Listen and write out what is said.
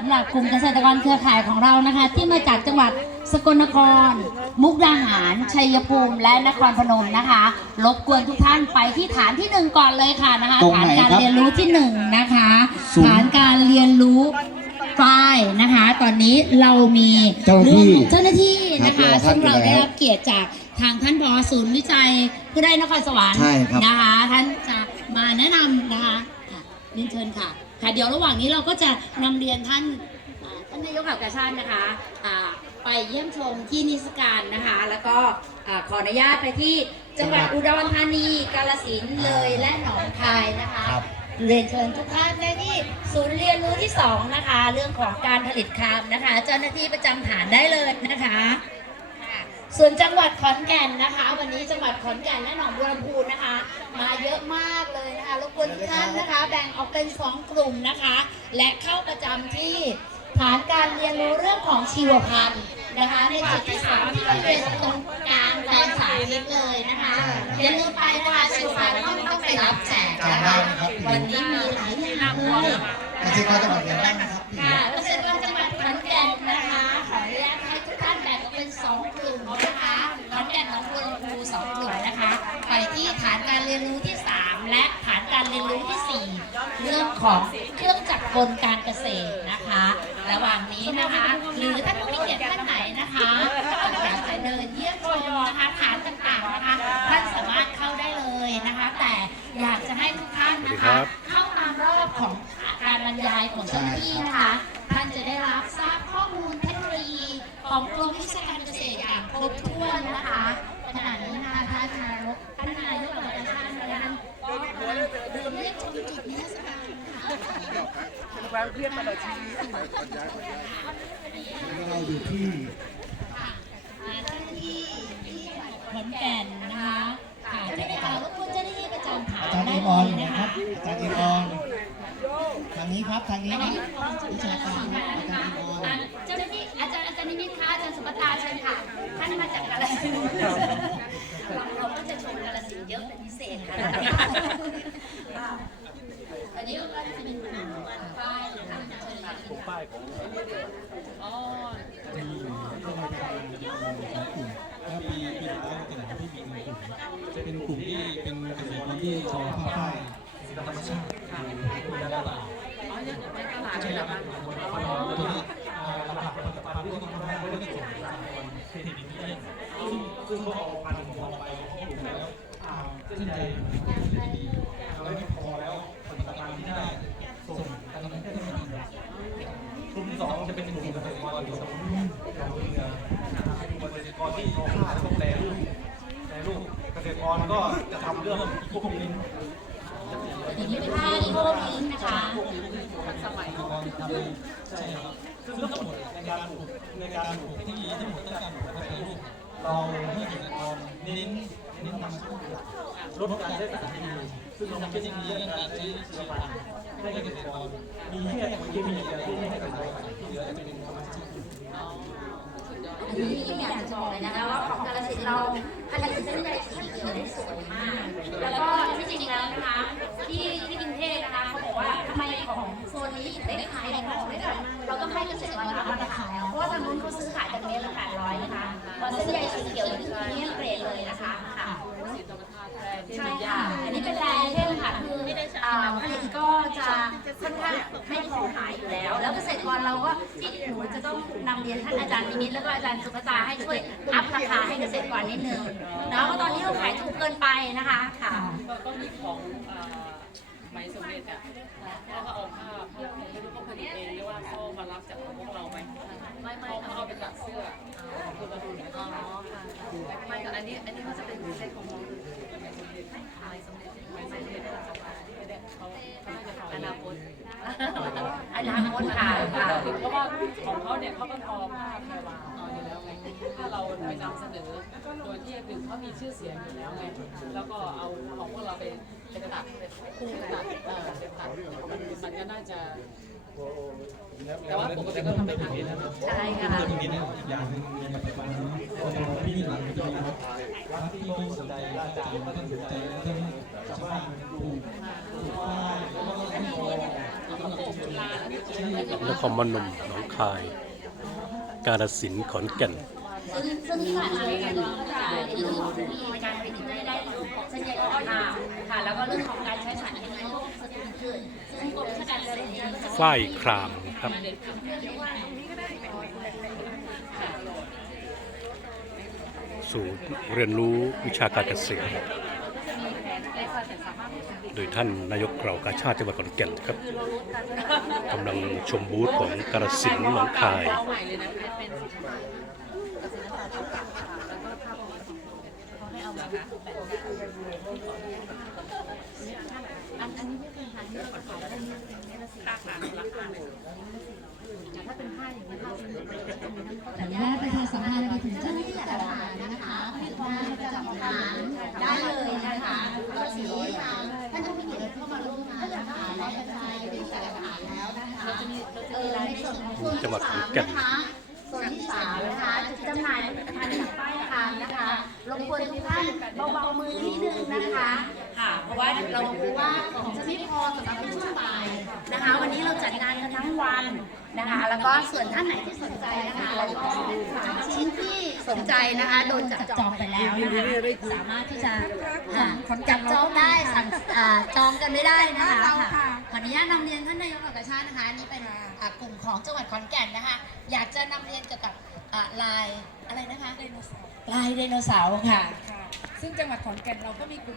สำหรับกลุ่มเกษตรกรเครือข่ายของเรานะคะ ที่มาจากจังหวัดสกลนคร มุกดาหาร ชัยภูมิ และนครพนมนะคะรบกวนทุกท่านไปที่ฐานที่หนึ่งก่อนเลยค่ะนะคะ ตรงฐานไหนการครับเรียนรู้ที่หนึ่งนะคะ ศูนย์ฐานการเรียนรู้ฝ้ายนะคะ ตอนนี้เรามีเจ้าหน้าที่เจ้าหน้าที่นะคะครับซึ่งเราท่านอยู่ได้แล้วรับเกียรติจากทางท่านผอศูนย์วิจัยเพื่อได้นครสวรรค์ใช่ครับ นะคะ ท่านจะมาแนะนำนะคะค่ะเรียนเชิญค่ะ ค่ะเดี๋ยวระหว่างนี้เราก็จะนำเรียนท่านอ่าท่านนายกเหล่ากาชาตินะคะอ่าไปเยี่ยมชมที่นิทรรศการนะคะ แล้วก็อ่าขออนุญาตไปที่จังหวัดอุดรธานี กาฬสินธุ์เลยและหนองคายนะคะครับเรียนเชิญทุกท่านได้ที่ศูนย์เรียนรู้ที่2นะคะ เรื่องของการผลิตคำนะคะ เจ้าหน้าที่ประจำฐานได้เลยนะคะค่ะ ส่วนจังหวัดขอนแก่นนะคะ วันนี้จังหวัดขอนแก่นและหนองบัวลำพูนะคะ มาเยอะมากเลยนะคะรบกวนทุกท่านนะคะ แบ่งออกเป็น2กลุ่มนะคะ และเข้าประจำที่ฐานการเรียนรู้เรื่องของชีวพันธุ์นะคะ ในจุดที่สามที่บริเวณตรงกลางแปลงสาธิตเลยนะคะอย่าลืมไปนะคะชีวพันธุ์ต้องต้องไปรับแจกนะคะวันนี้มีหลายอย่างเลยเกษตรกรจังหวัดเรียนบ้างนะครับ ของเครื่องจักรกลการเกษตรนะคะ ระหว่างนี้นะคะ หรือท่านผู้มีเกียรติท่านไหนนะคะอยากจะเดินเยี่ยมชมนะคะฐานต่างๆนะคะ ท่านสามารถเข้าได้เลยนะคะ แต่อยากจะให้ทุกท่านนะคะ เข้าตามรอบของการบรรยายของเจ้าหน้าที่นะคะ ท่านจะได้รับทราบข้อมูลเทคโนโลยีของกรมวิชาการเกษตรอย่างครบถ้วนนะคะขณะนี้นะคะท่านนายกท่านนายกประธานนะคะก็กำลังเดินเรียกชมจุดนิทรรศการ ค่ะเราอยู่ที่ค่ะมาเจ้าหน้าที่ที่ขอนแก่นนะคะค่ะจะได้เอารบกวนเจ้าหน้าที่ประจำฐานอาจารย์ได้อเลมอนยนะนะครัคะบอาจารย์เอมอนทางนี้ครับทางนี้อันครันี้บของวิชาการอาจารย์เอมอนอะเจ้าหน้าที่อาจารย์อาจารย์นิมิตค่ะอาจารย์สุปตาเชิญค่ะ ท่านมาจากกาฬสินธุ์เราก็จะชมกาฬสินธุ์เยอะเป็นพิเศษค่ะ อันนี้ก็จะเป็นป้ายหรือหนัง เชิญค่ะป้ายของอ๋อแล้วปีปีที่แล้วจะไหนครับที่มีหนึ่งกลุ่มจะเป็นกลุ่มที่เป็นเกษตรกรที่ชอผ้าฝ้ายธรรมชาติอยู่ในตลาดใช่ครับตัวนี้อ่าหลักๆผลิตภัณฑ์ที่เขาทำให้เขาได้ส่งสารคนเทคนิคนี้ซึ่งซึ่งเขาเอาพันธุ์ของเราไปเขาปลูกแล้วเส้นใยที่ดีแล้วไม่พอแล้วผลิตภัณฑ์ที่ได้ส่งการทำให้ได้ไม่ดีกลุ่มที่สองจะ เป็นกลุ่มเกษตรกรอยู่สมุนเราเป็นเกษตรกรที่เขาฆ่าแล้วก็แปรรูปแปรรูปเกษตรกรก็จะทำเรื่องพวกนี้อันนี้เป็นผ้าอีโคพิงค์นะคะสมัยก่อนทำใช่ครับซึ่งทั้งหมดในการปลูกในการปลูกที่ทั้งหมดต้องการปลูกและแปรรูปเราให้เกษตรกรเน้นเน้นธรรมชาติ ลดการใช้สารเคมีซึ่งเราไม่ได้มีเรื่องการใช้เชื้อราให้เกษตรกรมีแค่เคมีอย่างเดียวที่ให้เกษตรกรที่เหลือจะเป็นธรรมชาติอันนี้อยากจะบอกเลยนะคะว่าของกาลสินเราผลิตเส้นใยสีเขียวได้สวยมาก แล้วก็ที่จริงแล้วนะคะที่ที่กรุงเทพนะคะเขาบอกว่าทำไมของโซนนี้ถึงได้ขายได้ของได้แบบเราต้องให้เกษตรกรรับมาขายเพราะว่าทางนู้นเขาซื้อขายกันเมตรละแปดร้อยนะคะพราะเส้นใยสีเขียวนี่คือพรีเมียมเกรดเลยนะคะค่ะใช่ค่ะ อันนี้เป็นแบรนด์เทมค่ะคืออ่าผลิตก็จะ ค่อนข้างไม่พอขายอยู่แล้ว แล้วเกษตรกรเราก็ที่หนูจะต้องนำเรียนท่านอาจารย์นิมิตแล้วก็อาจารย์สุภตาให้ช่วยอัพราคาให้เกษตรกรนิดนึงเนาะเพราะตอนนี้เราขายถูกเกินไปนะคะค่ะ ก็มีของอ่าไหมสมเด็จอะแล้วก็เอาผ้าผ้าไม่รู้เขาผลิตเองหรือว่าเขามารับจากพวกเราไหมไม่ไม่เขาเอาไปตัดเสื้อของคุณละดุลอ๋อค่ะไม่แต่อันนี้อันนี้เขาจะเป็นเซ็ตของเราไหมสมเด็จไหมสมเด็จไหมสมเด็จเขาอนาคต อ นาคตค่ะค่ะเพราะว่าของเขาเนี่ยเขาก็ทอผ้าแพรวาทออยู่แล้วไงถ้าเราไปนำเสนอโดยที่หนึ่งเขามีชื่อเสียงอยู่แล้วไงแล้วก็เอาของพวกเราไปไปตัดคู่ตัดเออไปตัดมันมันก็น่าจะแต่ว่าปกติก็ทำเป็นแบบนี้นะครับใช่ค่ะตรงนี้เนี่ยอีกอย่างหนึงในปัจจุบันนี้คนเราที่หลังจะมีวัดวัดที่ต้องสนใจอาจารย์ก็ต้องสนใจแล้วก็ชาวบ้านปลูกปลูกป้ายแล้วก็ให้พอสำหรับชุมชน นครพนมหนองคาย กาฬสินธุ์ขอนแก่น ซึ่งซึ่งที่ผ่านมาเนี่ยเราจะเรื่องของมีการผลิตได้ได้ของเส้นใยอ่อนค่ะค่ะ แล้วก็เรื่องของการใช้สารเคมีพวกสติเกอร์ซึ่งกรมวิชาการเกษตรเนี่ยก็จะฝ้ายครามครับ ศูนย์เรียนรู้วิชาการเกษตร โดยท่านนายกเหล่ากาชาติจังหวัดขอนแก่นครับกำลังชมบูธของกาฬสินธุ์หนองคายเอาใหม่เลยนะเป็นสินค้าเกษตรกรค่ะแล้วก็ภาพเขาให้เอาแบบอันอันนี้ไม่เป็นทางที่ขายแล้วนี่เป็นเนื้อสีราคาราคาเลยถ้าเป็นผ้าอย่างนี้ผ้าเป็นจะมีทั้งขออนุญาตประชาสัมพันธ์ไปถึงเจ้าหน้าที่จัดหานะคะผลิตภัณฑ์ประจำฐานได้เลยนะคะก็ สีท่านจะมีเกียรติเข้ามาร่วมงานนะคะและกระจายเป็นจัดหาแล้วนะคะเออในส่วนของส่วนจังหวัดที่ขอนสามแก่นะคะส่วนที่สามนะคะจุดจำหน่ายผลิตภัณฑ์ป้ายทางนะคะรบกวนทุกท่านเบาๆมือนิดนึงนะคะ เพราะว่าเรารู้ว่าของจะไม่พอสำหรับในช่วงบ่ายนะคะ วันนี้เราจัดงานกันทั้งวันนะคะ แล้วก็ส่วนท่านไหนที่สนใจนะคะแล้วก็ชิ้นที่สนใจนะคะโดนจับจองไปแล้วนะคะสามารถที่จะอ่าจับจองได้สั่งอ่าจองกันไม่ได้นะคะค่ะขออนุญาตนำเรียนท่านนายกเหล่ากาชาตินะคะอันนี่เป็นอ่ากลุ่มของจังหวัดขอนแก่นนะคะ อยากจะนำเรียนเกี่ยวกับอ่าลายอะไรนะคะลายไดโนเสาร์ค่ะค่ะ ซึ่งจังหวัดขอนแก่นเราก็มีกลุ่มเก